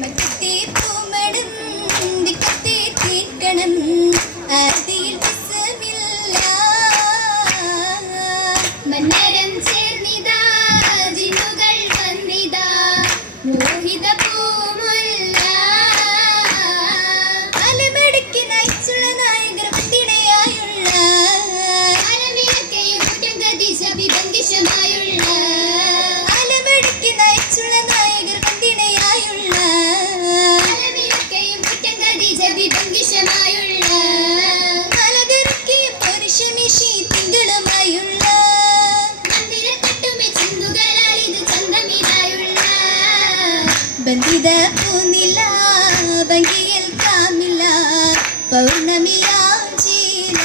മറ്റത്തെ പൂമണം ദിക്കത്തെ തീക്കണം അതിൽ വിസമില്ല മന്നരം ചേർന്നിതാ ജിന്നുകൾ വന്നിതാ മോഹിത പൂമുല്ല അലമടക്കി നയിച്ചുള്ള നായകർ വന്ദിണയായുള്ള അലമിലക്കയും കുറ്റംഗതി ശബിബന്ദിശമായുള്ള അലമടക്കി നയിച്ചുള്ള നായകർ വന്ദിണയായുള്ള അലമിലക്കയും കുറ്റംഗതി ശബിബന്ദിശമായുള്ള മലകറക്കിയും പുരുഷമിഷി തിങ്കളുമായുള്ള മന്ദിരത്തട്ടുമെ ചിന്തുകളാൽ ഇത് ചന്തമിതായുള്ള ബന്ധിത പൂനില ഭംഗിയിൽ കാമില്ല പൗർണമിയാഞ്ചില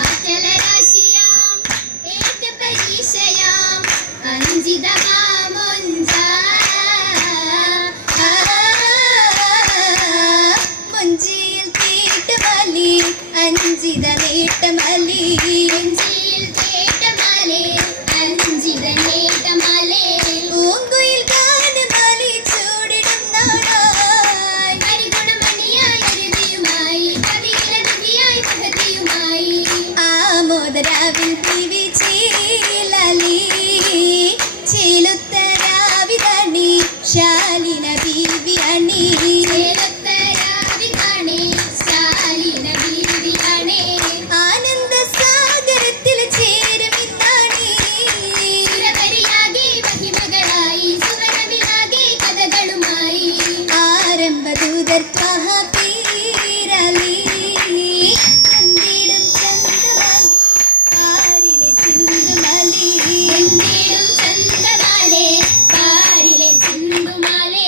ആറ്റലരാശിയാം ഏറ്റ പരീക്ഷയാം അഞ്ചിതമാമൊഞ്ച മൊഞ്ചിയിൽ തീട്ടമലി അഞ്ചിത നേട്ടമലി മൊഞ്ചിയിൽ തീട്ടമലി അഞ്ചിത നേട്ടമലി പൂങ്കുയിൽ ഗാനമലി ചൂടിടും നാടായി പരിഗുണമണിയായി അരുതിയുമായി പതിയിലതിയായി പദ്ധതിയുമായി ആമോദരാവിൽ പിവി ചീലലി ചേലുത്തരാവിതണി ശാലിന ബീവി അണി ചേലുത്തരാവിതണി ശാലിന ബീവി അണി ആനന്ദ സാഗരത്തിൽ ചേരുമിന്നാണി സുരവരിയാകെ മഹിമകളായി സുവരമിലാകെ കഥകളുമായി ആരംഭദൂതർ ത്വഹ പീരലി വന്ദിടും ചന്ദമലി പാരിലെ ചിന്തുമലി വന്ദിടും ചന്ദമലി പാരിലെ ചിന്തുമലി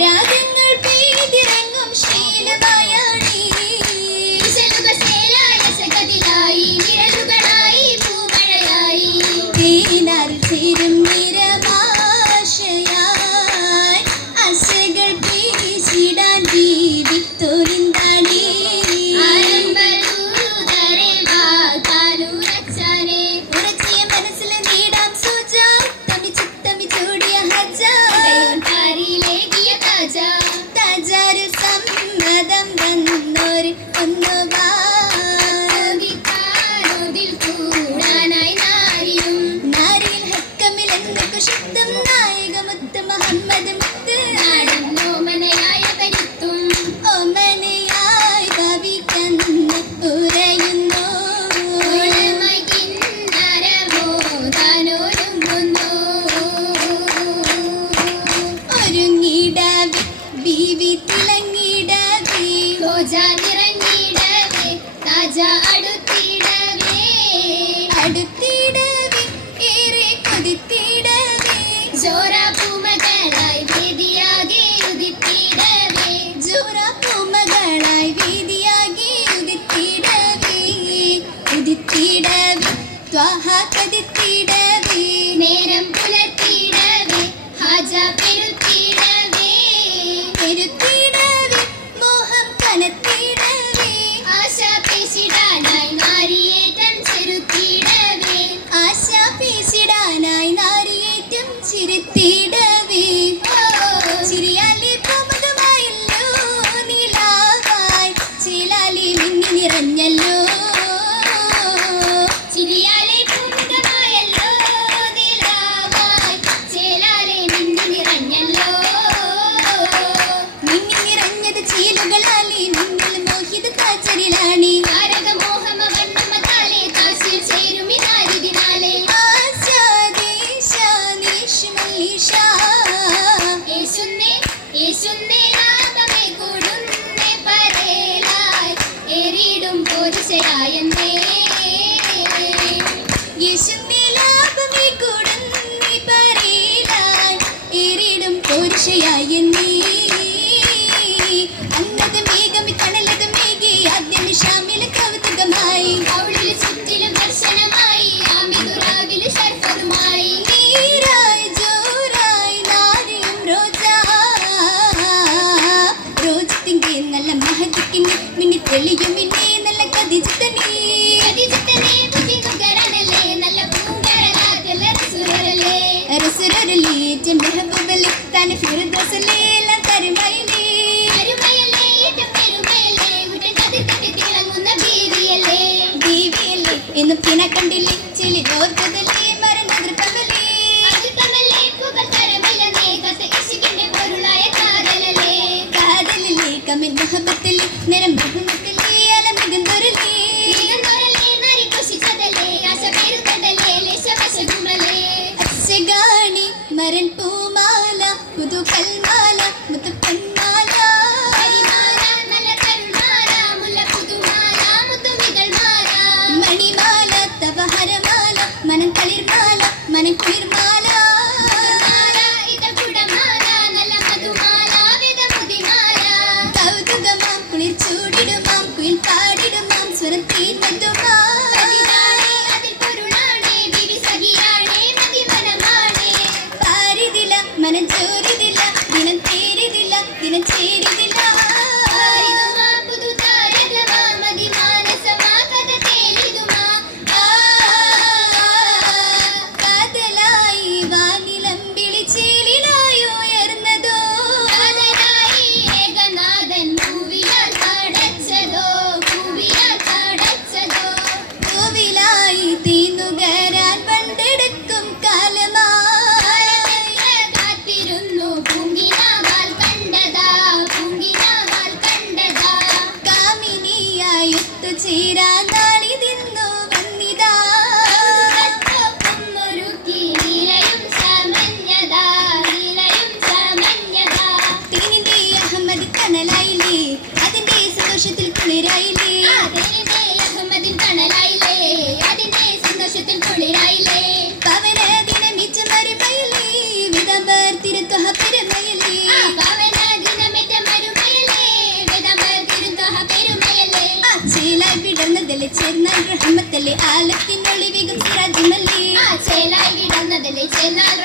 രാഗങ്ങൾ പെയ്തിറങ്ങും ശീലമായാണി സകതിലായി നിഴലുകളായി പൂമഴയായി തീനാറിൽ ചേരും നിരമാശയായി അശകൾ വീശിടാൻ ബീവി തോലിന്താണി ഉറച്ചിയ മനസ്സിൽ നീടാം സൂച തമ്മി ചൂടിയ ഹജ താജാരിൽ സമ്മതം വന്നോര് ഒന്നുവാ നാരിയിൽ ഹക്കമിൽ എന്നൊക്കെ ശബ്ദം നായകമുത്ത് മുഹമ്മദ് മുത്ത് ഓമനയായി ഭവിക്കന്ന് ഉറയുന്നു ഒരുങ്ങിടവേ ബീവി തിളങ്ങിടവേ നിറഞ്ഞിടവേ താജ അടുത്തിടവേ ഏറെ കൊതിത്തിടവേ ജോറ പൂമകളായി വേദിയാകെ ഉദിത്തിടവേ ത്വഹ കതിത്തിടവേ നേരം പുലർത്തിടവേ ഹാജ പെരുത്തിടവേ മോഹം കനത്തിടവേ ആശ പേശിടാനായി നാരിയേറ്റം ചിരുത്തിടവേ ചിരിയാലി പൂമകമായല്ലോ നിലാവായി ചിലാലി മിന്നി നിറഞ്ഞല്ലോ ചിരിയാലി പൂമകമായല്ലോ നിലാവായി ചിലാലി മിന്നി നിറഞ്ഞല്ലോ മിന്നി നിറഞ്ഞത് ചീലുകളാലി മിന്നൽ മോഹിത കാച്ചരിലാണി താരകമോഹമവണ്ണമതാലേ കാശിൽ ചേരുമിതാരിതിനാലേ യേശുന്നേ ലാഭമേ കൂടുന്നേ പരേലായി ഏറിടും പോരുഷയായെന്നേ യേശുന്നേ ലാഭമേ കൂടുന്നേ പരേലായി ഏറിടും പോരുഷയായെന്നേ അന്നത് മേഘമി കണലത് മേഘി ആദ്യമി ഷാമില കൗതുകമായി അവളിൽ ചുറ്റിലും ദർശനമായി ആമിതുറാവിൽ ശർഫതുമായി നീരായി ജോറായി നാരിയും റോജത്തിങ്കെ നല്ല മഹതിക്കിന് മിന്നി തെളിയും മിന്നെ നല്ല കതിജിത്തനേ ബുദ്ധിമുകരനല്ലേ നല്ല പൂങ്കരലാകല രസുരലേ കമലി മെഹബൂബലി താനെ ഫിർദൗസിലെ എല്ലാം തരുമയിലേ എന്നും പിന്നെ കണ്ടില്ലേ ചിലി ഓർത്തതല്ലേ മറന്നതിൽ കമലേ കാതലില്ലേ കമിൽ മുഹബത്തിലെ നിരം ബഹുമത്തിലെ അലമികുന്നൊരലേ അച്ചഗാണി മരൻ പൂമാല പുതു കൽമാല മുത്തുപൊന്മാല മണിമാല തവഹരമാല മനം തളിർമാല മനം കുളിർമാല കൗതുകമാം കുളിർ ചൂടിടുമാം കുയിൽ പാടിടുമാം സ്വരത്തിൽ മധുമാ പാരിതില മനം ചോരിതില്ല ദിനം തേരിതില്ല ദിനം ചേരിതില്ല കാതലായി വാനിലം വിളിച്ചേലിലായി ഉയർന്നതോ പൂവിലായി തീന്നുകരാൻ പണ്ടെടുക്കും കാലമായി കാമിനിയായി ഒത്തുചേരാൻ നാളിതിന്നു വന്നിതാ തേനിന്റെ അഹമ്മദ് കനലായില്ലേ അതിന്റെ സന്തോഷത്തിൽ കുളിരായില്ലേ പവന ദിനമിച്ച മരുമയിലേ വിതമ്പർ തിരുത്വഹ പെരുമയല്ലേ ചേലായി വിടർന്നതല്ലേ ചേർന്നാൽ റഹ്മത്തല്ലേ ആലത്തിനൊളിവികും സിറാജുമല്ലേ ചേലായി വിടർന്നതല്ലേ ചേർന്നാൽ